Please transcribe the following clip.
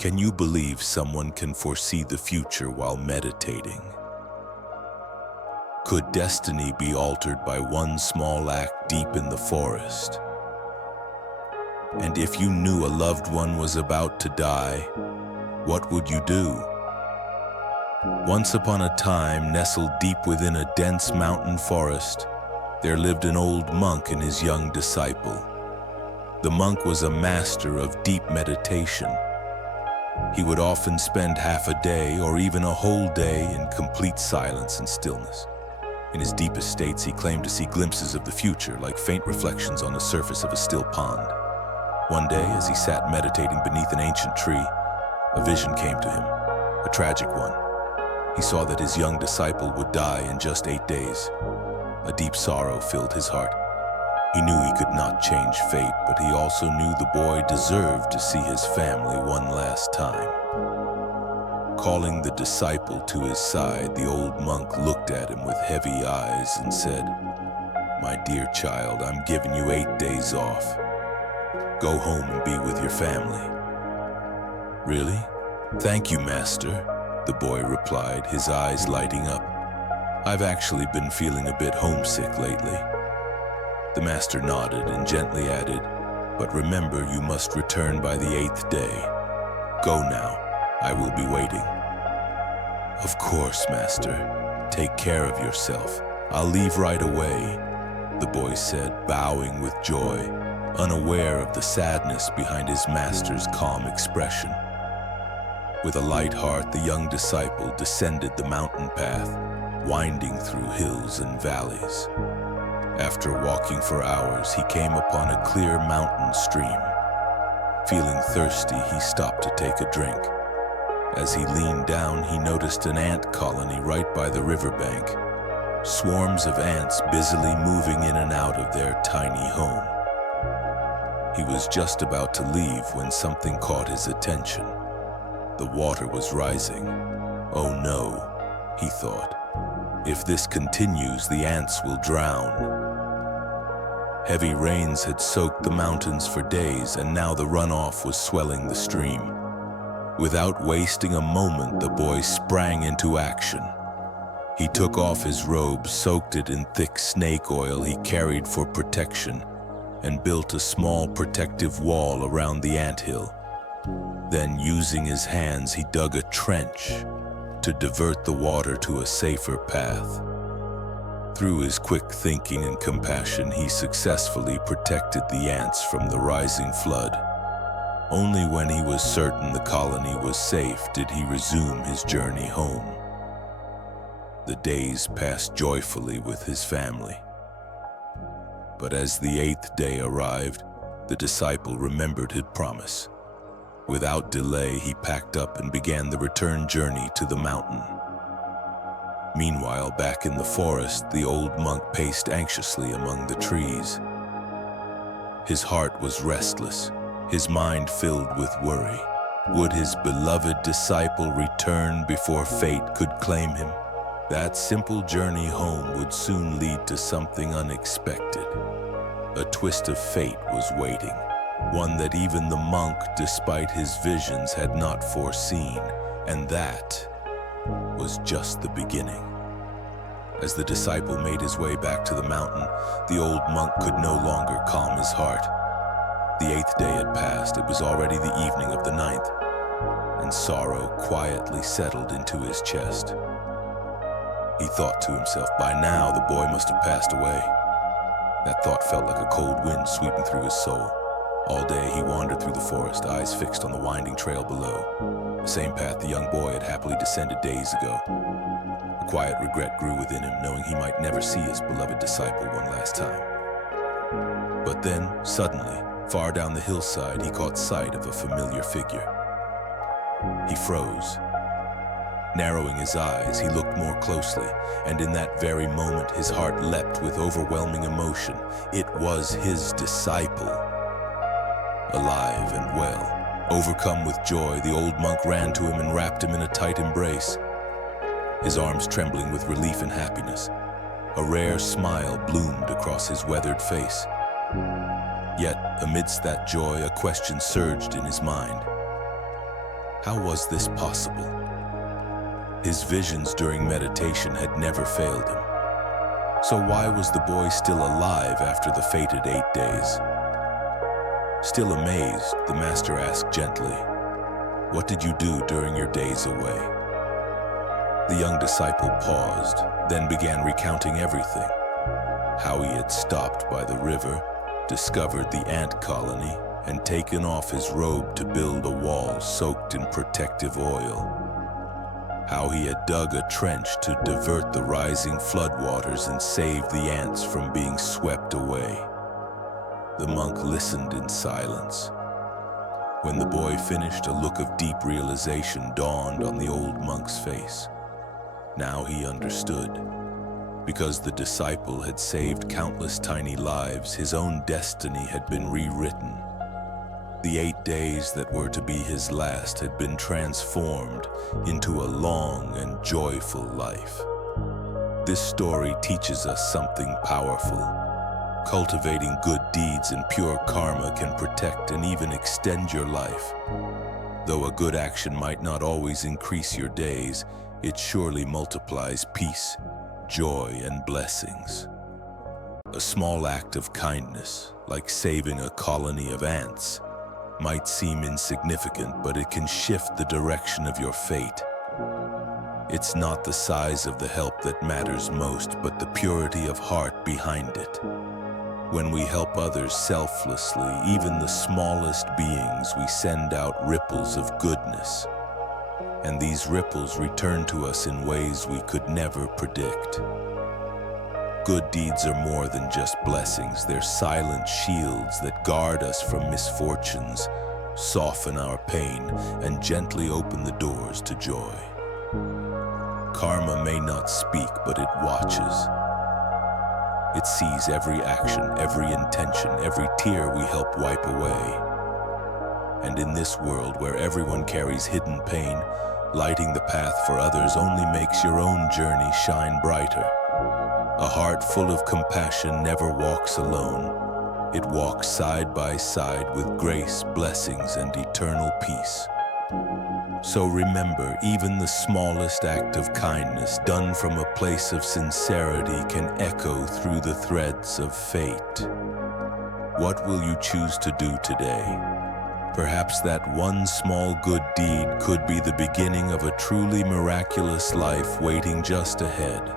Can you believe someone can foresee the future while meditating? Could destiny be altered by one small act deep in the forest? And if you knew a loved one was about to die, what would you do? Once upon a time, nestled deep within a dense mountain forest, there lived an old monk and his young disciple. The monk was a master of deep meditation. He would often spend half a day or even a whole day in complete silence and stillness. In his deepest states, he claimed to see glimpses of the future, like faint reflections on the surface of a still pond. One day, as he sat meditating beneath an ancient tree, a vision came to him, a tragic one. He saw that his young disciple would die in just 8 days. A deep sorrow filled his heart. He knew he could not change fate, but he also knew the boy deserved to see his family one last time. Calling the disciple to his side, the old monk looked at him with heavy eyes and said, "My dear child, I'm giving you 8 days off. Go home and be with your family." "Really? Thank you, Master," the boy replied, his eyes lighting up. "I've actually been feeling a bit homesick lately." The master nodded and gently added, "But remember, you must return by the 8th day. Go now, I will be waiting." "Of course, Master. Take care of yourself. I'll leave right away," the boy said, bowing with joy, unaware of the sadness behind his master's calm expression. With a light heart, the young disciple descended the mountain path, winding through hills and valleys. After walking for hours, he came upon a clear mountain stream. Feeling thirsty, he stopped to take a drink. As he leaned down, he noticed an ant colony right by the riverbank. Swarms of ants busily moving in and out of their tiny home. He was just about to leave when something caught his attention. The water was rising. "Oh no," he thought. "If this continues, the ants will drown." Heavy rains had soaked the mountains for days, and now the runoff was swelling the stream. Without wasting a moment, the boy sprang into action. He took off his robe, soaked it in thick snake oil he carried for protection, and built a small protective wall around the anthill. Then, using his hands, he dug a trench to divert the water to a safer path. Through his quick thinking and compassion, he successfully protected the ants from the rising flood. Only when he was certain the colony was safe did he resume his journey home. The days passed joyfully with his family. But as the 8th day arrived, the disciple remembered his promise. Without delay, he packed up and began the return journey to the mountain. Meanwhile, back in the forest, the old monk paced anxiously among the trees. His heart was restless, his mind filled with worry. Would his beloved disciple return before fate could claim him? That simple journey home would soon lead to something unexpected. A twist of fate was waiting, one that even the monk, despite his visions, had not foreseen, and that was just the beginning. As the disciple made his way back to the mountain, the old monk could no longer calm his heart. The 8th day had passed. It was already the evening of the 9th, and sorrow quietly settled into his chest. He thought to himself, by now the boy must have passed away. That thought felt like a cold wind sweeping through his soul. All day he wandered through the forest, eyes fixed on the winding trail below, the same path the young boy had happily descended days ago. A quiet regret grew within him, knowing he might never see his beloved disciple one last time. But then, suddenly, far down the hillside, he caught sight of a familiar figure. He froze. Narrowing his eyes, he looked more closely, and in that very moment his heart leapt with overwhelming emotion. It was his disciple. Alive and well. Overcome with joy, the old monk ran to him and wrapped him in a tight embrace, his arms trembling with relief and happiness. A rare smile bloomed across his weathered face. Yet, amidst that joy, a question surged in his mind. How was this possible? His visions during meditation had never failed him. So why was the boy still alive after the fated 8 days? Still amazed, the master asked gently, "What did you do during your days away?" The young disciple paused, then began recounting everything. How he had stopped by the river, discovered the ant colony, and taken off his robe to build a wall soaked in protective oil. How he had dug a trench to divert the rising floodwaters and save the ants from being swept away. The monk listened in silence. When the boy finished, a look of deep realization dawned on the old monk's face. Now he understood. Because the disciple had saved countless tiny lives, his own destiny had been rewritten. The 8 days that were to be his last had been transformed into a long and joyful life. This story teaches us something powerful. Cultivating good deeds and pure karma can protect and even extend your life. Though a good action might not always increase your days, it surely multiplies peace, joy, and blessings. A small act of kindness, like saving a colony of ants, might seem insignificant, but it can shift the direction of your fate. It's not the size of the help that matters most, but the purity of heart behind it. When we help others selflessly, even the smallest beings, we send out ripples of goodness. And these ripples return to us in ways we could never predict. Good deeds are more than just blessings. They're silent shields that guard us from misfortunes, soften our pain, and gently open the doors to joy. Karma may not speak, but it watches. It sees every action, every intention, every tear we help wipe away. And in this world where everyone carries hidden pain, lighting the path for others only makes your own journey shine brighter. A heart full of compassion never walks alone. It walks side by side with grace, blessings, and eternal peace. So remember, even the smallest act of kindness done from a place of sincerity can echo through the threads of fate. What will you choose to do today? Perhaps that one small good deed could be the beginning of a truly miraculous life waiting just ahead.